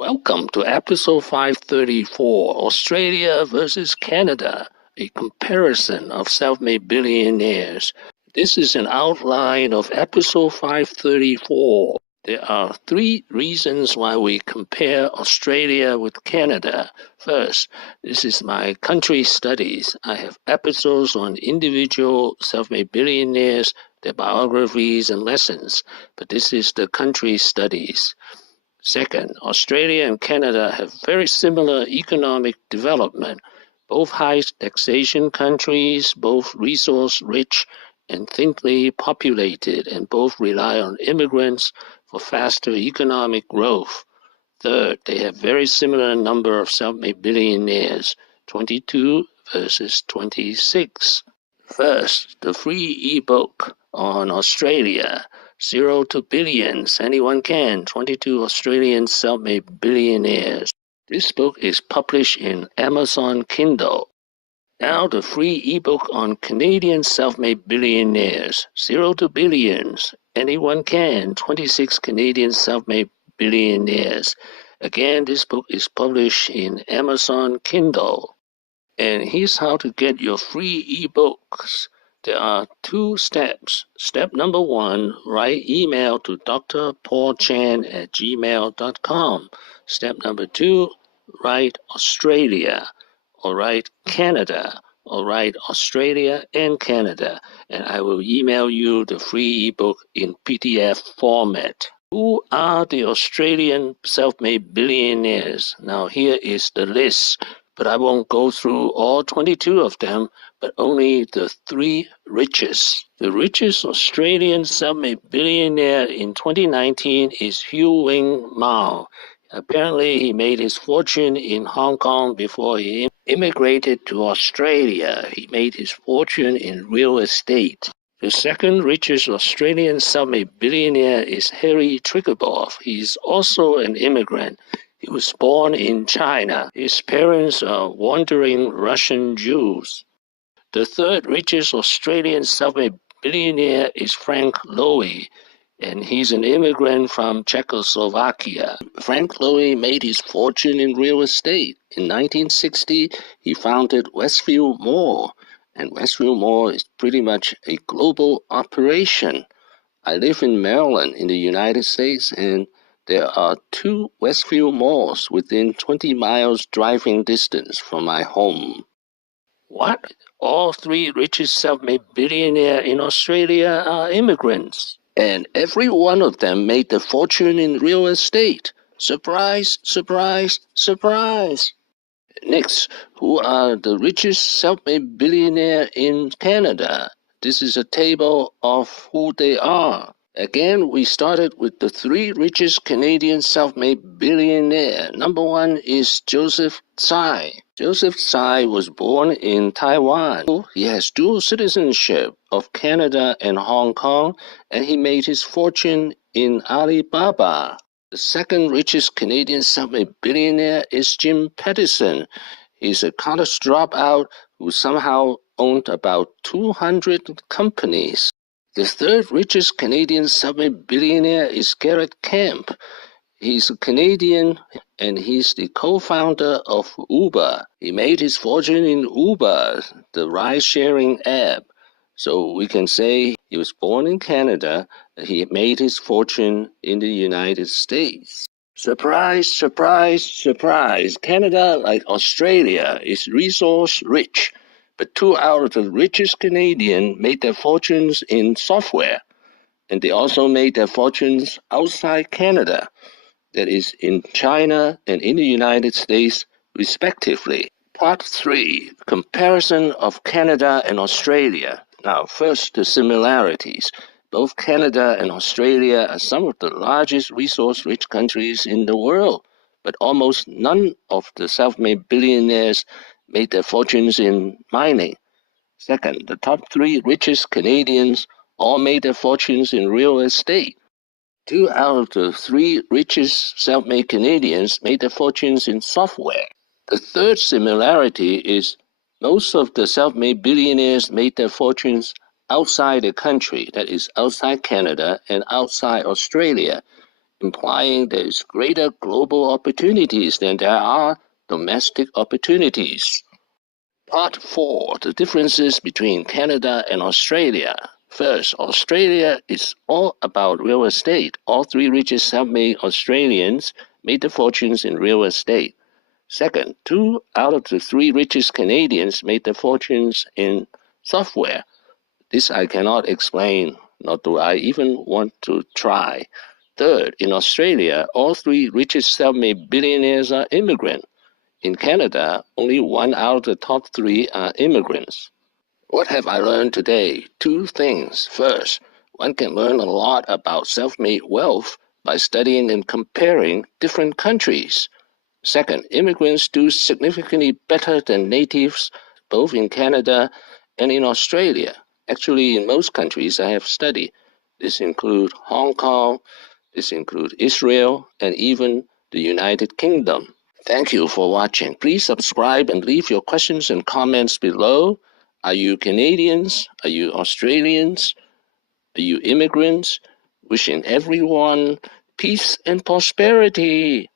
Welcome to episode 534, Australia versus Canada, a comparison of self-made billionaires. This is an outline of episode 534. There are three reasons why we compare Australia with Canada. First, this is my country studies. I have episodes on individual self-made billionaires, their biographies and lessons, but this is the country studies. Second, Australia and Canada have very similar economic development, both high taxation countries, both resource-rich and thinly populated, and both rely on immigrants for faster economic growth. Third, they have very similar number of self-made billionaires, 22 versus 26. First, the free ebook on Australia. 0 to Billions, Anyone Can, 22 Australian Self-Made Billionaires. This book is published in Amazon Kindle. Now the free ebook on Canadian Self-Made Billionaires, 0 to Billions, Anyone Can, 26 Canadian Self-Made Billionaires. Again, this book is published in Amazon Kindle. And here's how to get your free ebooks. There are two steps. Step number one, write email to drpaulchan@gmail.com. Step number two, write Australia, or write Canada, or write Australia and Canada, and I will email you the free ebook in PDF format. Who are the Australian self-made billionaires? Now here is the list, but I won't go through all 22 of them, but only the three richest. The richest Australian self-made billionaire in 2019 is Hugh Wing Mao. Apparently, he made his fortune in Hong Kong before he immigrated to Australia. He made his fortune in real estate. The second richest Australian self-made billionaire is Harry Triguboff. He is also an immigrant. He was born in China. His parents are wandering Russian Jews. The third richest Australian self-made billionaire is Frank Lowy, and he's an immigrant from Czechoslovakia. Frank Lowy made his fortune in real estate. In 1960, he founded Westfield Mall, and Westfield Mall is pretty much a global operation. I live in Maryland in the United States, and there are two Westfield malls within 20 miles driving distance from my home. What? All three richest self-made billionaires in Australia are immigrants, and every one of them made their fortune in real estate. Surprise, surprise, surprise. Next, who are the richest self-made billionaires in Canada? This is a table of who they are. Again, we started with the three richest Canadian self-made billionaires. Number one is Joseph Tsai. Joseph Tsai was born in Taiwan. He has dual citizenship of Canada and Hong Kong, and he made his fortune in Alibaba. The second richest Canadian self-made billionaire is Jim Pattison. He's a college dropout who somehow owned about 200 companies. The third richest Canadian self-made billionaire is Garrett Camp. He's a Canadian, and he's the co-founder of Uber. He made his fortune in Uber, the ride-sharing app. So we can say he was born in Canada, and he made his fortune in the United States. Surprise, surprise, surprise. Canada, like Australia, is resource-rich. But two out of the richest Canadians made their fortunes in software, and they also made their fortunes outside Canada, that is in China and in the United States, respectively. Part 3, comparison of Canada and Australia. Now, first, the similarities. Both Canada and Australia are some of the largest resource-rich countries in the world, but almost none of the self-made billionaires made their fortunes in mining. Second, the top three richest Canadians all made their fortunes in real estate. 2 out of the 3 richest self-made Canadians made their fortunes in software. The third similarity is most of the self-made billionaires made their fortunes outside the country, that is outside Canada and outside Australia. implying there is greater global opportunities than there are domestic opportunities. Part 4. The differences between Canada and Australia. First, Australia is all about real estate. All 3 richest self-made Australians made their fortunes in real estate. Second, 2 out of the 3 richest Canadians made their fortunes in software. This I cannot explain, nor do I even want to try. Third, in Australia, all 3 richest self-made billionaires are immigrants. In Canada, only 1 out of the top 3 are immigrants. What have I learned today? 2 things. First, one can learn a lot about self-made wealth by studying and comparing different countries. Second, immigrants do significantly better than natives, both in Canada and in Australia. Actually, in most countries I have studied. This includes Hong Kong, this includes Israel, and even the United Kingdom. Thank you for watching. Please subscribe and leave your questions and comments below. Are you Canadians? Are you Australians? Are you immigrants? Wishing everyone peace and prosperity.